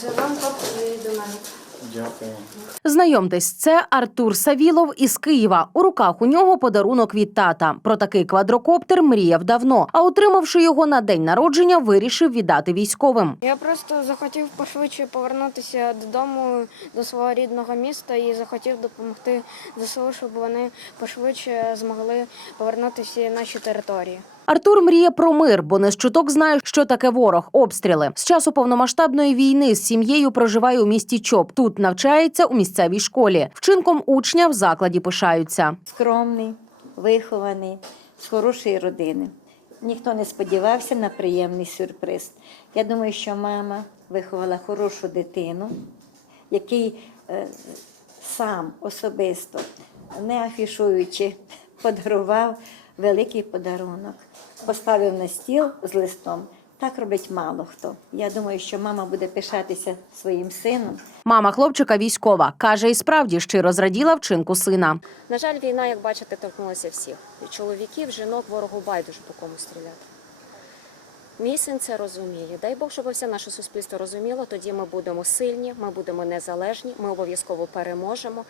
Це вам коп до мене. Дякую. Знайомтесь, це Артур Савілов із Києва. У руках у нього подарунок від тата. Про такий квадрокоптер мріяв давно. А отримавши його на день народження, вирішив віддати військовим. Я просто захотів пошвидше повернутися додому до свого рідного міста і захотів допомогти ЗСУ, щоб вони пошвидше змогли повернутися на наші території. Артур мріє про мир, бо не з чуток знає, що таке ворог, обстріли. З часу повномасштабної війни з сім'єю проживає у місті Чоп. Тут навчається у місцевій школі. Вчинком учня в закладі пишаються. скромний, вихований, з хорошої родини. Ніхто не сподівався на приємний сюрприз. Я думаю, що мама виховала хорошу дитину, який е, сам особисто, не афішуючи, подарував великий подарунок, поставив на стіл з листом. Так робить мало хто. Я думаю, що мама буде пишатися своїм сином. Мама хлопчика військова каже, і справді щиро зраділа вчинку сина. На жаль, війна, як бачите, торкнулася всіх. І чоловіків, жінок, ворогу байдуже по кому стріляти. Мій син це розуміє. Дай Бог, щоб все наше суспільство розуміло. Тоді ми будемо сильні, ми будемо незалежні, ми обов'язково переможемо.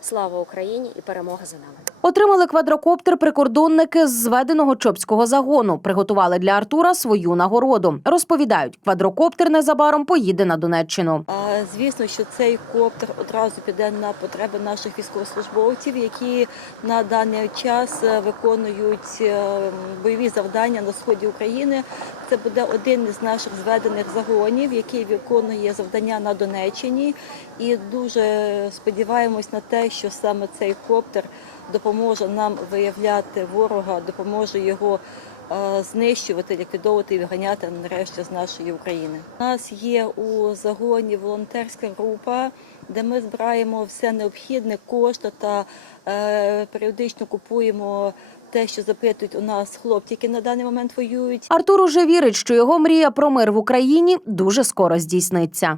Слава Україні і перемога за нами. Отримали квадрокоптер прикордонники з зведеного чопського загону. Приготували для Артура свою нагороду. Розповідають, квадрокоптер незабаром поїде на Донеччину. А, Звісно, що цей коптер одразу піде на потреби наших військовослужбовців, які на даний час е, виконують е, бойові завдання на сході України. Це буде один із наших зведених загонів, який виконує завдання на Донеччині. І дуже сподіваємось на те, що саме цей коптер допоможе нам виявляти ворога, допоможе його е, знищувати, ліквідовувати і виганяти нарешті з нашої України. У нас є у загоні волонтерська група, де ми збираємо все необхідне кошти та е, періодично купуємо те, що запитують у нас хлопці, які на даний момент воюють. Артур уже вірить, що його мрія про мир в Україні дуже скоро здійсниться.